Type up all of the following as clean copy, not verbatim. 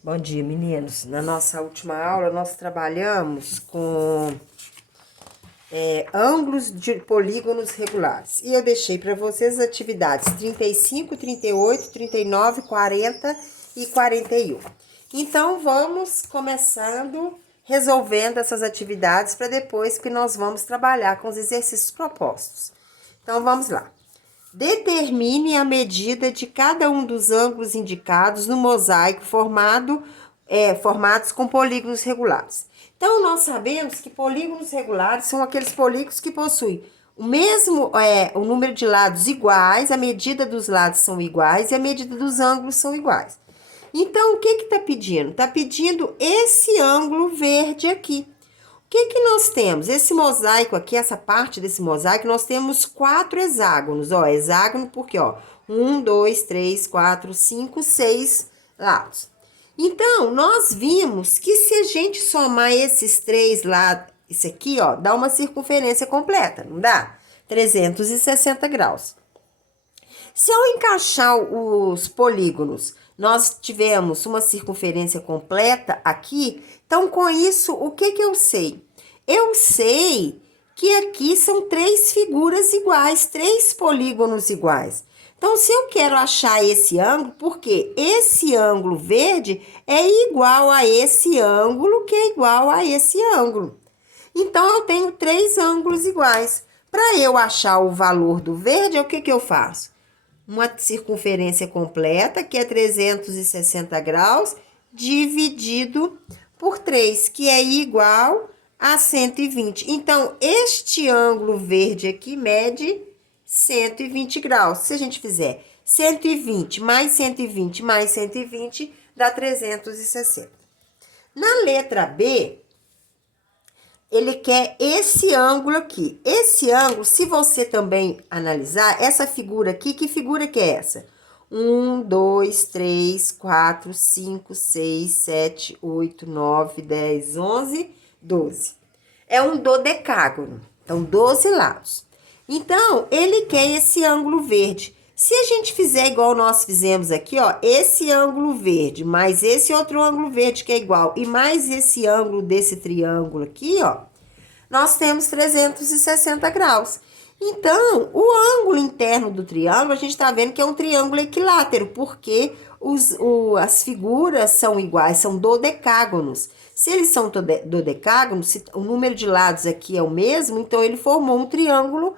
Bom dia, meninos. Na nossa última aula, nós trabalhamos com ângulos de polígonos regulares. E eu deixei para vocês as atividades 35, 38, 39, 40 e 41. Então, vamos começando resolvendo essas atividades para depois que nós vamos trabalhar com os exercícios propostos. Então, vamos lá. Determine a medida de cada um dos ângulos indicados no mosaico formados com polígonos regulares. Então, nós sabemos que polígonos regulares são aqueles polígonos que possuem o número de lados iguais, a medida dos lados são iguais e a medida dos ângulos são iguais. Então, o que está pedindo? Está pedindo esse ângulo verde aqui. O que nós temos? Esse mosaico aqui, essa parte desse mosaico, nós temos 4 hexágonos. Ó, hexágono porque, ó, 1, 2, 3, 4, 5, 6 lados. Então, nós vimos que se a gente somar esses 3 lados, isso aqui, ó, dá uma circunferência completa, não dá? 360 graus. Se ao encaixar os polígonos, nós tivemos uma circunferência completa aqui, então com isso, o que eu sei? Eu sei que aqui são 3 figuras iguais, 3 polígonos iguais. Então, se eu quero achar esse ângulo, porque esse ângulo verde é igual a esse ângulo, que é igual a esse ângulo. Então, eu tenho 3 ângulos iguais. Para eu achar o valor do verde, o que eu faço? Uma circunferência completa, que é 360 graus, dividido por 3, que é igual a 120. Então, este ângulo verde aqui mede 120 graus. Se a gente fizer 120 mais 120 mais 120, dá 360. Na letra B, ele quer esse ângulo aqui. Esse ângulo, se você também analisar, essa figura aqui, que figura que é essa? 1, 2, 3, 4, 5, 6, 7, 8, 9, 10, 11, 12. É um dodecágono. Então, 12 lados. Então, ele quer esse ângulo verde. Se a gente fizer igual nós fizemos aqui, ó, esse ângulo verde, mais esse outro ângulo verde que é igual, e mais esse ângulo desse triângulo aqui, ó, nós temos 360 graus. Então, o ângulo interno do triângulo, a gente tá vendo que é um triângulo equilátero, porque as figuras são iguais, são dodecágonos. Se eles são dodecágonos, se o número de lados aqui é o mesmo, então ele formou um triângulo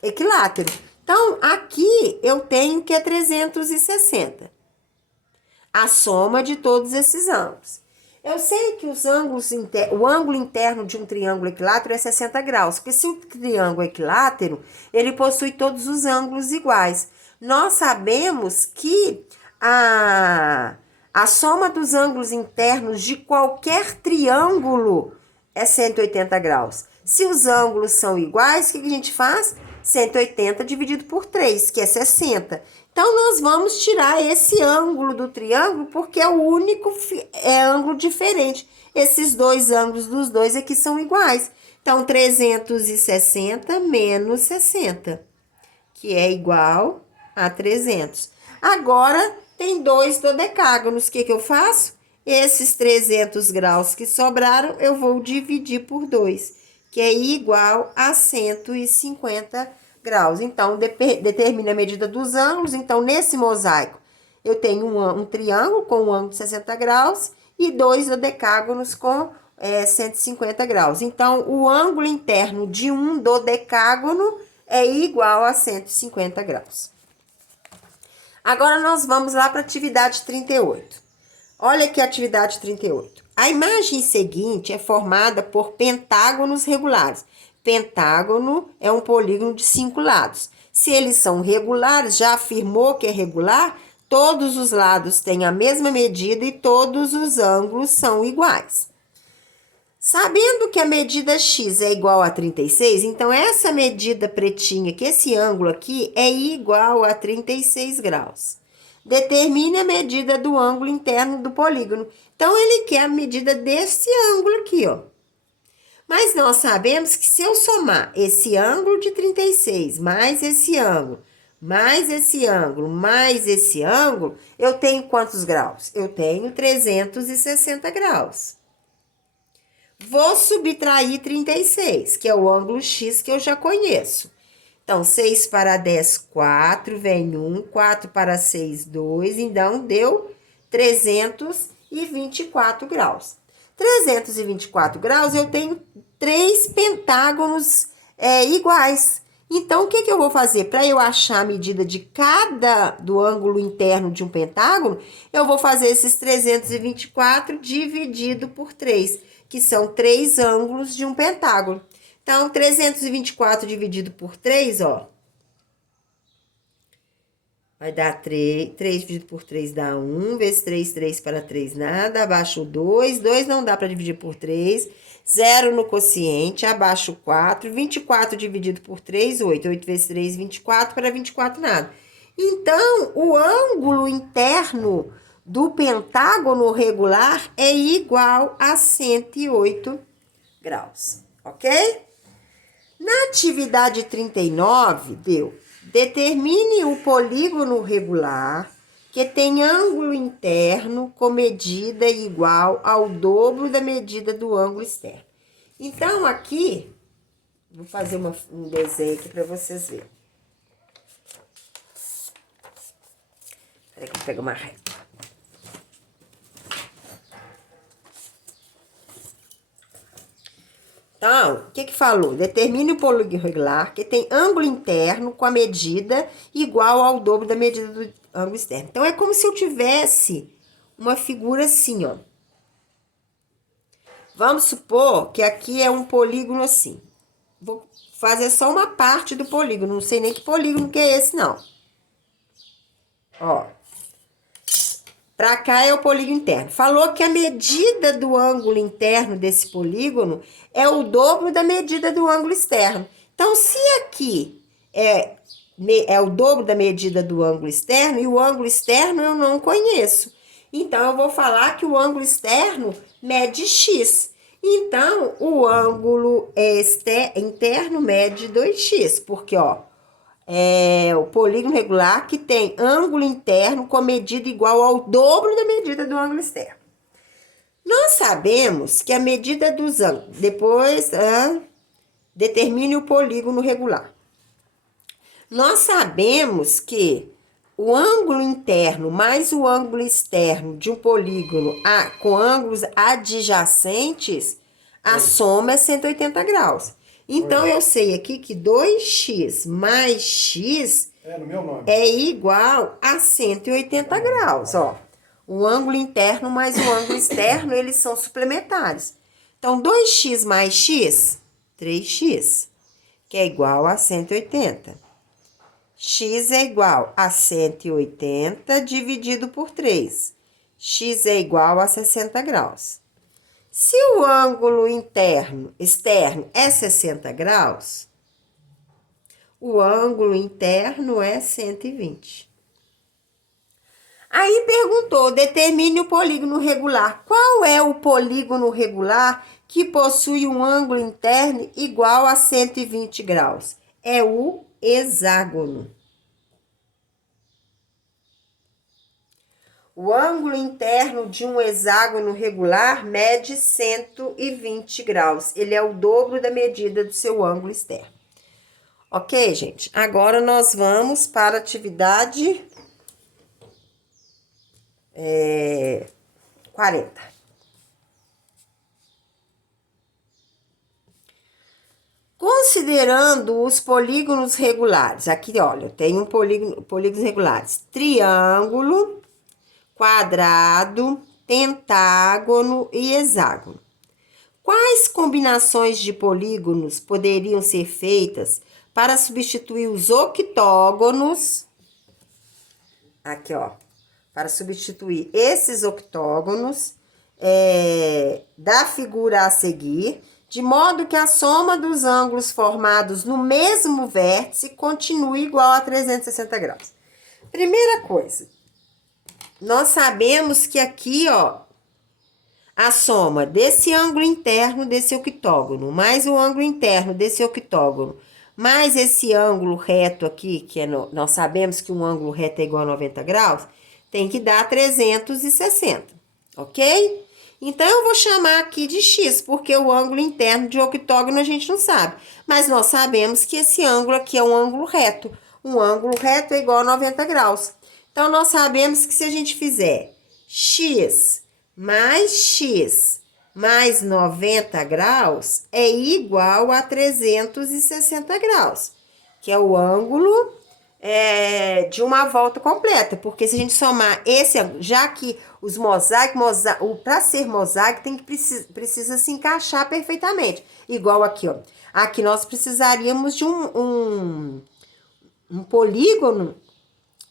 equilátero. Então, aqui eu tenho que é 360. A soma de todos esses ângulos. Eu sei que o ângulo interno de um triângulo equilátero é 60 graus, porque se o triângulo é equilátero, ele possui todos os ângulos iguais. Nós sabemos que a soma dos ângulos internos de qualquer triângulo é 180 graus. Se os ângulos são iguais, o que a gente faz? 180 dividido por 3, que é 60. Então, nós vamos tirar esse ângulo do triângulo, porque é o único ângulo diferente. Esses dois ângulos dos dois aqui são iguais. Então, 360 menos 60, que é igual a 300. Agora, tem 2 dodecágonos. O que eu faço? Esses 300 graus que sobraram, eu vou dividir por 2, que é igual a 150 graus. Então, determina a medida dos ângulos. Então, nesse mosaico, eu tenho um triângulo com um ângulo de 60 graus e 2 dodecágonos com 150 graus. Então, o ângulo interno de um dodecágono é igual a 150 graus. Agora, nós vamos lá para a atividade 38. Olha aqui a atividade 38. A imagem seguinte é formada por pentágonos regulares. Pentágono é um polígono de 5 lados. Se eles são regulares, já afirmou que é regular, todos os lados têm a mesma medida e todos os ângulos são iguais. Sabendo que a medida x é igual a 36, então essa medida pretinha, que esse ângulo aqui, é igual a 36 graus. Determine a medida do ângulo interno do polígono. Então, ele quer a medida desse ângulo aqui, ó. Mas nós sabemos que se eu somar esse ângulo de 36 mais esse ângulo, mais esse ângulo, eu tenho quantos graus? Eu tenho 360 graus. Vou subtrair 36, que é o ângulo X que eu já conheço. Então, 6 para 10, 4, vem 1, 4 para 6, 2, então deu 324 graus. 324 graus, eu tenho 3 pentágonos iguais. Então, o que eu vou fazer? Para eu achar a medida de do ângulo interno de um pentágono, eu vou fazer esses 324 dividido por 3, que são 3 ângulos de um pentágono. Então, 324 dividido por 3, ó. Vai dar 3 dividido por 3 dá 1, vezes 3 para 3 nada, abaixo o 2 não dá para dividir por 3, 0 no quociente, abaixo o 4, 24 dividido por 3, 8 vezes 3, 24, para 24 nada. Então, o ângulo interno do pentágono regular é igual a 108 graus, ok? Na atividade 39, deu: determine o polígono regular que tem ângulo interno com medida igual ao dobro da medida do ângulo externo. Então, aqui, vou fazer um desenho aqui para vocês verem. Peraí que eu vou pegar uma régua. Então, o que falou? Determine o polígono regular que tem ângulo interno com a medida igual ao dobro da medida do ângulo externo. Então, é como se eu tivesse uma figura assim, ó. Vamos supor que aqui é um polígono assim. Vou fazer só uma parte do polígono, não sei nem que polígono que é esse, não. Ó. Para cá é o polígono interno. Falou que a medida do ângulo interno desse polígono é o dobro da medida do ângulo externo. Então, se aqui é o dobro da medida do ângulo externo, e o ângulo externo eu não conheço. Então, eu vou falar que o ângulo externo mede x. Então, o ângulo interno mede 2x, porque, ó, é o polígono regular que tem ângulo interno com medida igual ao dobro da medida do ângulo externo. Nós sabemos que a medida dos ângulos, depois determine o polígono regular. Nós sabemos que o ângulo interno mais o ângulo externo de um polígono com ângulos adjacentes, a soma é 180 graus. Então, eu sei aqui que 2x mais x é igual a 180 graus, ó. O ângulo interno mais o ângulo externo, eles são suplementares. Então, 2x mais x, 3x, que é igual a 180. X é igual a 180 dividido por 3. X é igual a 60 graus. Se o ângulo externo é 60 graus, o ângulo interno é 120. Aí perguntou, determine o polígono regular. Qual é o polígono regular que possui um ângulo interno igual a 120 graus? É o hexágono. O ângulo interno de um hexágono regular mede 120 graus. Ele é o dobro da medida do seu ângulo externo. Ok, gente? Agora nós vamos para a atividade 40. Considerando os polígonos regulares. Aqui, olha, eu tenho polígonos regulares. Triângulo, quadrado, pentágono e hexágono. Quais combinações de polígonos poderiam ser feitas para substituir os octógonos? Aqui, ó. Para substituir esses octógonos da figura a seguir, de modo que a soma dos ângulos formados no mesmo vértice continue igual a 360 graus. Primeira coisa. Nós sabemos que aqui, ó, a soma desse ângulo interno desse octógono, mais o ângulo interno desse octógono, mais esse ângulo reto aqui, que é nós sabemos que um ângulo reto é igual a 90 graus, tem que dar 360, ok? Então, eu vou chamar aqui de x, porque o ângulo interno de octógono a gente não sabe. Mas nós sabemos que esse ângulo aqui é um ângulo reto. Um ângulo reto é igual a 90 graus. Então, nós sabemos que se a gente fizer x mais 90 graus é igual a 360 graus, que é o ângulo de uma volta completa. Porque se a gente somar esse ângulo, já que os mosaicos, para ser mosaico, precisa se encaixar perfeitamente. Igual aqui, ó. Aqui nós precisaríamos de um polígono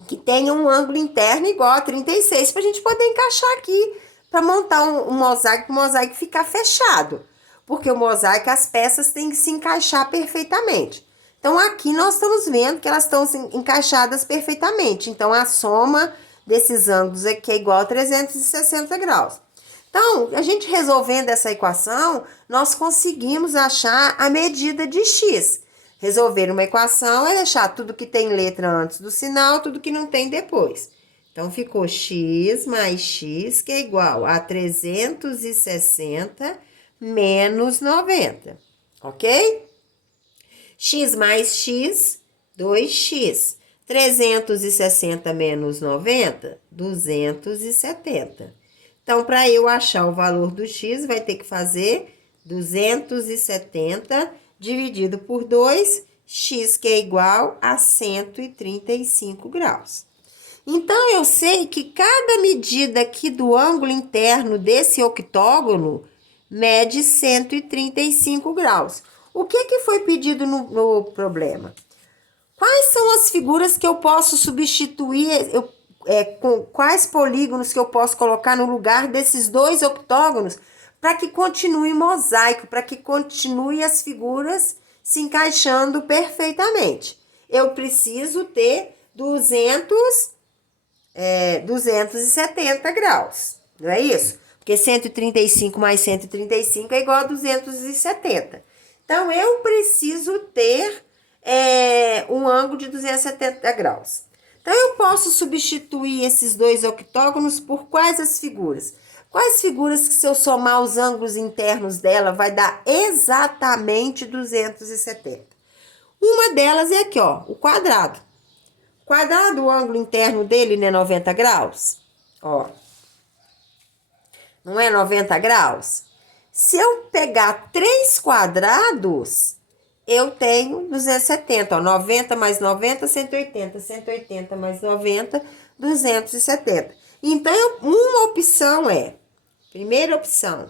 que tenha um ângulo interno igual a 36 para a gente poder encaixar aqui, para montar um mosaico, o mosaico ficar fechado. Porque o mosaico, as peças têm que se encaixar perfeitamente. Então, aqui nós estamos vendo que elas estão encaixadas perfeitamente. Então, a soma desses ângulos aqui é igual a 360 graus. Então, a gente resolvendo essa equação, nós conseguimos achar a medida de x. Resolver uma equação é deixar tudo que tem letra antes do sinal, tudo que não tem depois. Então, ficou x mais x, que é igual a 360 menos 90, ok? X mais x, 2x. 360 menos 90, 270. Então, para eu achar o valor do x, vai ter que fazer 270 dividido por 2, x que é igual a 135 graus. Então, eu sei que cada medida aqui do ângulo interno desse octógono mede 135 graus. O que foi pedido no problema? Quais são as figuras que eu posso substituir, com quais polígonos que eu posso colocar no lugar desses dois octógonos para que continue mosaico, para que continue as figuras se encaixando perfeitamente? Eu preciso ter 270 graus, não é isso? Porque 135 mais 135 é igual a 270. Então, eu preciso ter um ângulo de 270 graus. Então, eu posso substituir esses dois octógonos por quais as figuras? Quais figuras que, se eu somar os ângulos internos dela, vai dar exatamente 270? Uma delas é aqui, ó, o quadrado. O quadrado, o ângulo interno dele não é 90 graus? Ó, não é 90 graus? Se eu pegar 3 quadrados, eu tenho 270, ó, 90 mais 90, 180, 180 mais 90, 270. Então, uma opção primeira opção,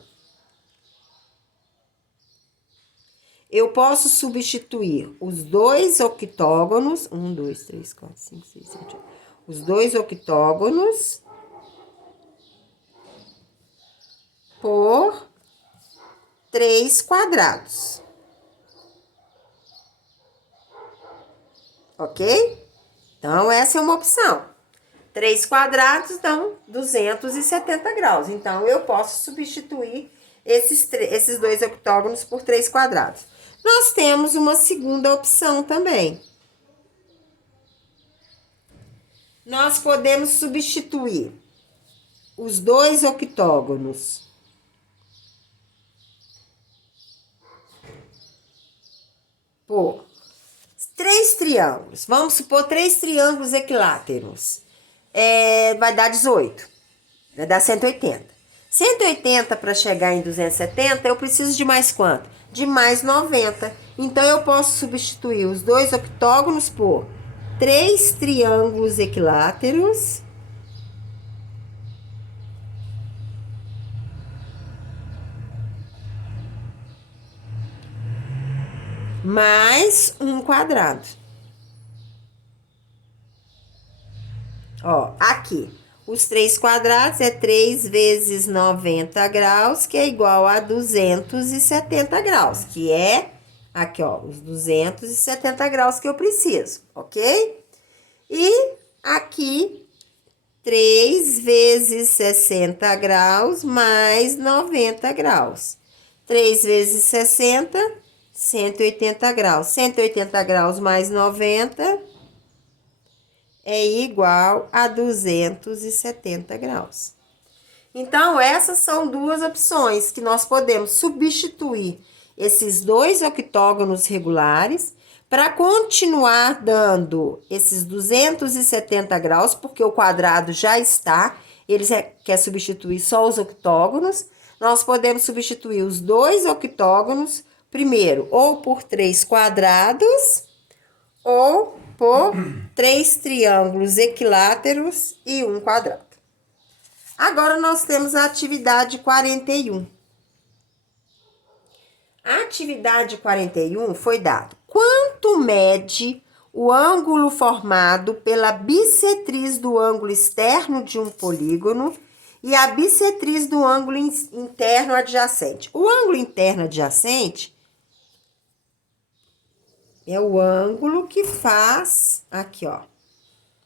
eu posso substituir os dois octógonos, 1, 2, 3, 4, 5, 6, 7, 8, os dois octógonos por 3 quadrados. Ok? Então, essa é uma opção. 3 quadrados dão 270 graus. Então, eu posso substituir esses dois octógonos por 3 quadrados. Nós temos uma segunda opção também. Nós podemos substituir os dois octógonos por 3 triângulos. Vamos supor 3 triângulos equiláteros. Vai dar 18. Vai dar 180. 180 para chegar em 270, eu preciso de mais quanto? De mais 90. Então, eu posso substituir os dois octógonos por 3 triângulos equiláteros mais um quadrado. Ó, aqui, os 3 quadrados é 3 vezes 90 graus, que é igual a 270 graus, que é, aqui, ó, os 270 graus que eu preciso, ok? E aqui, 3 vezes 60 graus mais 90 graus. 3 vezes 60 180 graus. 180 graus mais 90 é igual a 270 graus. Então, essas são duas opções que nós podemos substituir esses dois octógonos regulares para continuar dando esses 270 graus, porque o quadrado já está, ele quer substituir só os octógonos. Nós podemos substituir os dois octógonos, primeiro, ou por 3 quadrados, ou por 3 triângulos equiláteros e um quadrado. Agora, nós temos a atividade 41. A atividade 41 foi dado: quanto mede o ângulo formado pela bissetriz do ângulo externo de um polígono e a bissetriz do ângulo interno adjacente? O ângulo interno adjacente é o ângulo que faz... Aqui, ó.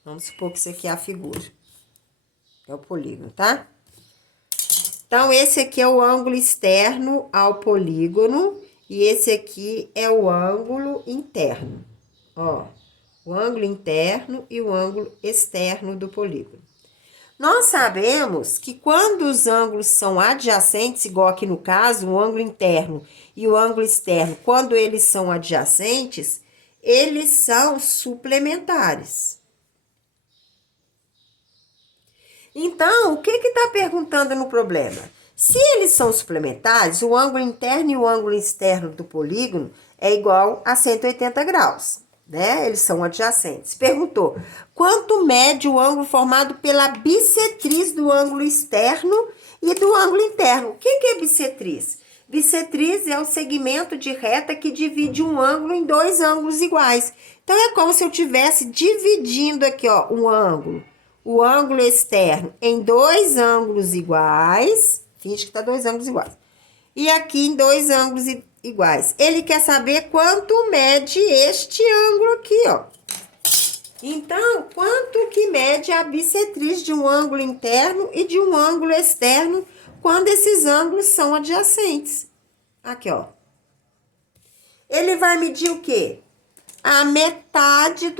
Vamos supor que isso aqui é a figura. É o polígono, tá? Então, esse aqui é o ângulo externo ao polígono e esse aqui é o ângulo interno. Ó, o ângulo interno e o ângulo externo do polígono. Nós sabemos que quando os ângulos são adjacentes, igual aqui no caso, o ângulo interno e o ângulo externo, quando eles são adjacentes, eles são suplementares. Então, o que está perguntando no problema? Se eles são suplementares, o ângulo interno e o ângulo externo do polígono é igual a 180 graus, né? Eles são adjacentes. Perguntou, quanto mede o ângulo formado pela bissetriz do ângulo externo e do ângulo interno? O que é bissetriz? Bissetriz é o segmento de reta que divide um ângulo em dois ângulos iguais. Então, é como se eu estivesse dividindo aqui, ó, um ângulo. O ângulo externo em dois ângulos iguais. Finge que tá dois ângulos iguais. E aqui em dois ângulos iguais. Ele quer saber quanto mede este ângulo aqui, ó. Então, quanto que mede a bissetriz de um ângulo interno e de um ângulo externo quando esses ângulos são adjacentes? Aqui, ó. Ele vai medir o quê? A metade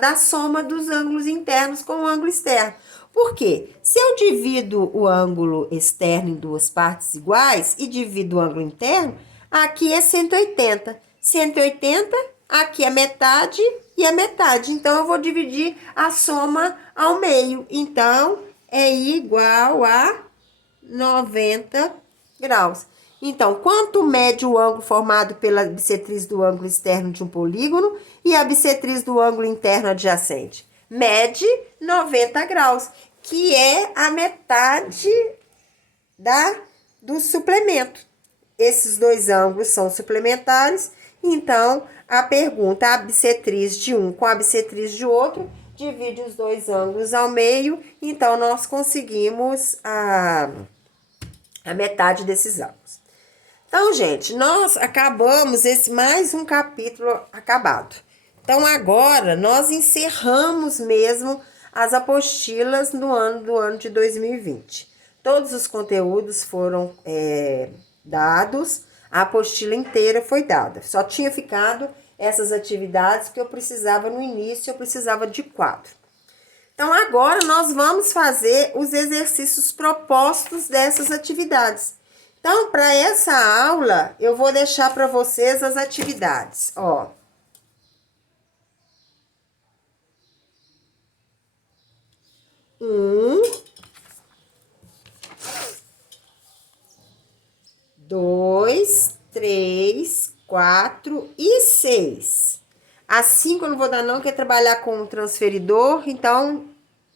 da soma dos ângulos internos com o ângulo externo. Por quê? Se eu divido o ângulo externo em duas partes iguais e divido o ângulo interno, aqui é 180. 180, aqui é metade e a metade. Então, eu vou dividir a soma ao meio. Então, é igual a 90 graus. Então, quanto mede o ângulo formado pela bissetriz do ângulo externo de um polígono e a bissetriz do ângulo interno adjacente? Mede 90 graus, que é a metade do suplemento. Esses dois ângulos são suplementares, então a pergunta, a bissetriz de um com a bissetriz de outro, divide os dois ângulos ao meio, então nós conseguimos a metade desses ângulos. Então, gente, nós acabamos mais um capítulo acabado. Então, agora, nós encerramos mesmo as apostilas do ano de 2020. Todos os conteúdos foram dados, a apostila inteira foi dada. Só tinha ficado essas atividades que eu precisava no início, eu precisava de 4. Então, agora, nós vamos fazer os exercícios propostos dessas atividades. Então, para essa aula, eu vou deixar para vocês as atividades, ó. 1, 2, 3, 4 e 6. A 5 eu não vou dar não, que é trabalhar com o transferidor, então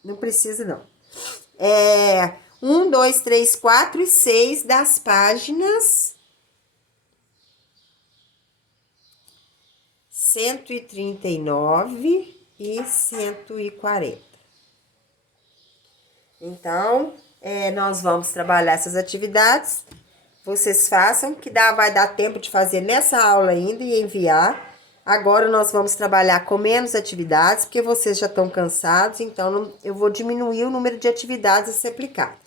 não precisa não. 1, 2, 3, 4 e 6 das páginas 139 e 140. Então, nós vamos trabalhar essas atividades. Vocês façam, que vai dar tempo de fazer nessa aula ainda e enviar. Agora, nós vamos trabalhar com menos atividades, porque vocês já estão cansados, então eu vou diminuir o número de atividades a ser aplicado.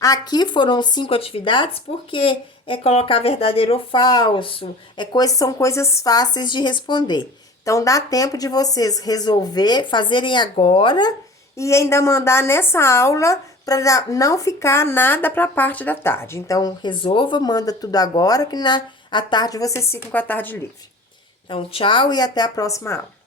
Aqui foram 5 atividades porque é colocar verdadeiro ou falso, são coisas fáceis de responder. Então dá tempo de vocês resolver, fazerem agora e ainda mandar nessa aula para não ficar nada para a parte da tarde. Então resolva, manda tudo agora que à tarde vocês ficam com a tarde livre. Então tchau e até a próxima aula.